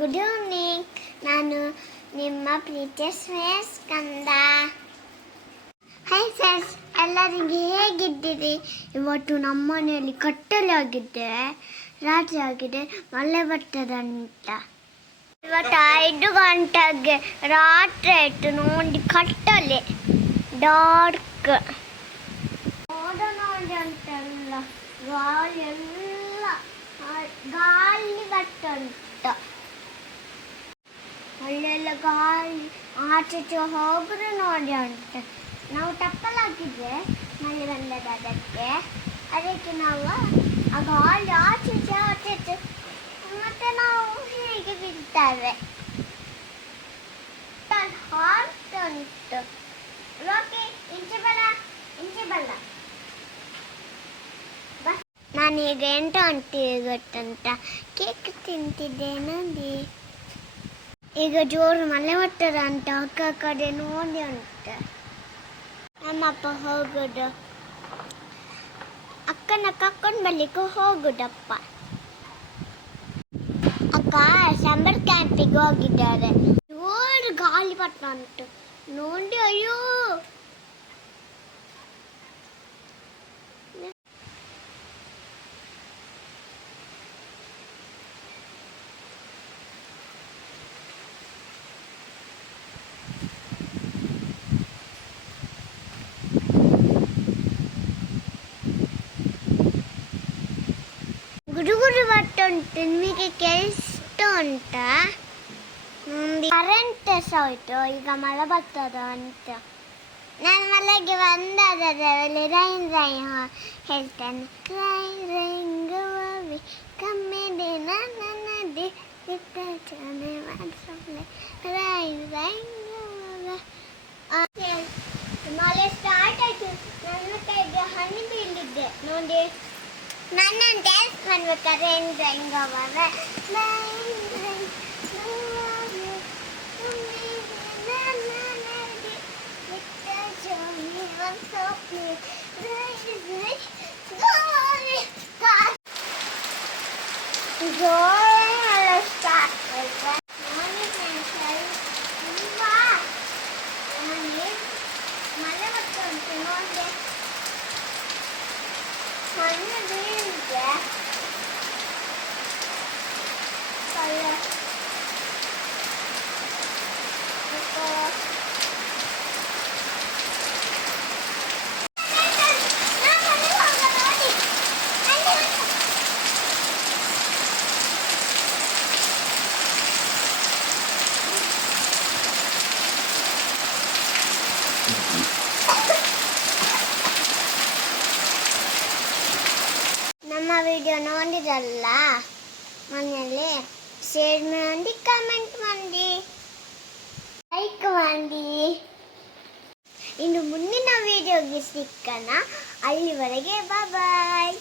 Good evening ನಾನು ನಿಮ್ಮ ಪ್ರೀತಿಯ ಸ್ನೇಹ ಕಂದ ಹೈ ಫ್ರೆಂಡ್ಸ್ ಎಲ್ಲರಿಗೆ ಹೇಗಿದ್ದೀರಿ? ಇವತ್ತು ನಮ್ಮ ಮನೆಯಲ್ಲಿ ಕಟ್ಟಲೆ ಆಗಿದೆ, ರಾತ್ರಿ ಆಗಿದೆ, ಮಳೆ ಬರ್ತದಂತ. ಇವತ್ತು ಐದು ಗಂಟೆಗೆ ರಾತ್ರಿ ಆಯಿತು ನೋಡಿ ಕಟ್ಟಲೆ. ಡಾರ್ಕ್ ನೋಡ ನೋಡಿ ಅಂತೆಲ್ಲ, ಗಾಳಿ ಎಲ್ಲ, ಗಾಳಿ ಬರ್ತುಂಟ ಅಲ್ಲೆಲ್ಲ ಗಾಳಿ ಆಚೆ ಹೋಗ್ರು ನೋಡಿ ಉಂಟು ನಾವು ಟಪ್ಪಲ್ ಹಾಕಿದ್ರೆ ಮಳೆ ಬಂದದ್ದು ಅದಕ್ಕೆ. ಅದಕ್ಕೆ ನಾವು ಆ ಗಾಳಿ ಆಚೆ ಆಚೆ ಮತ್ತೆ ನಾವು ಹೀಗೆ ಬಿಡ್ತೇವೆ. ಹಾರ್ಟ್ ಉಂಟು. ರೋಕೆ ಇಂಚೆ ಬಲ, ಇಂಚೆ ಬಲ್ಲ ನಾನೀಗ ಎಂಟು ಗಂಟೆ ಗೊತ್ತಂತ ಕೇಕ್ ತಿಂತಿದ್ದೆ ನೋಡಿ. ಈಗ ಜೋರು ಮಳೆ ಅಂತ ಅಕ್ಕ ಕಡೆ ನೋಡಿ ಅಂತ. ನಮ್ಮಪ್ಪ ಹೋಗುದು. ಅಕ್ಕನ ಕರ್ಕೊಂಡು ಬರ್ಲಿಕ್ಕೆ ಹೋಗುದಪ್ಪ. ಅಕ್ಕ ಸಮ್ಮರ್ ಕ್ಯಾಂಪಿಗೆ ಹೋಗಿದ್ದಾರೆ. ಜೋರು ಗಾಳಿ ಉಂಟು. ನೋಡಿ, ಅಯ್ಯೋ ಬರ್ತುಂಟು ನಿಮಗೆ ಕೆಲಸ ಉಂಟಾ? ಕರೆಂಟ್ ಸಹ ಹೋಯ್ತು, ಈಗ ಮಳೆ ಬರ್ತದ ಅಂತ. ನಾನು ಮಳೆಗೆ ಬಂದಾದಲ್ಲಿ ರೈನ್ ರೈನ್ ಹೇಳ್ತೇನೆ. ರೈನ್ ರೈನ್ ಗೋವಿ ಕಮ್ಮಿದೆ ನನ್ನ ನದಿ ಇತ್ತಾನೆ ಮಾಡ್ಸೊಳ್ಳೆ ರೈನ್ ರೈನ್ ಮಳೆ ಸ್ಟಾರ್ಟ್ ಆಯ್ತು. ನನ್ನ ಕೈಗೆ ಹನಿ ಬೀಳಿದ್ದೆ ನೋಡಿ ನನ್ನ ಡ್ಯಾನ್ಸ್ ಮಾಡ್ಬೇಕಾದ್ರೆ ಹೆಂಗ ಹೆಂಗ ಜೋಳ ಸ್ಟಾರ್ಟ್ ನೋಡಿ ತುಂಬಾ ನನಗೆ ಮಳೆ ಬರ್ತುಂಟು ನೋಡಿದೆ ಮಣ್ಣು ವಿಡಿಯೋ ನೋಡಿರಲ್ಲ? ಮನೆಯಲ್ಲಿ ಶೇರ್ ಮಾಡಿ ಕಮೆಂಟ್ ಮಾಡಿ. ಲೈಕ್ ಮಾಡಿ. ಇನ್ನು ಮುಂದಿನ ವಿಡಿಯೋಗೆ ಸಿಕ್ಕಣ ಅಲ್ಲಿವರೆಗೆ ಬಾಯ್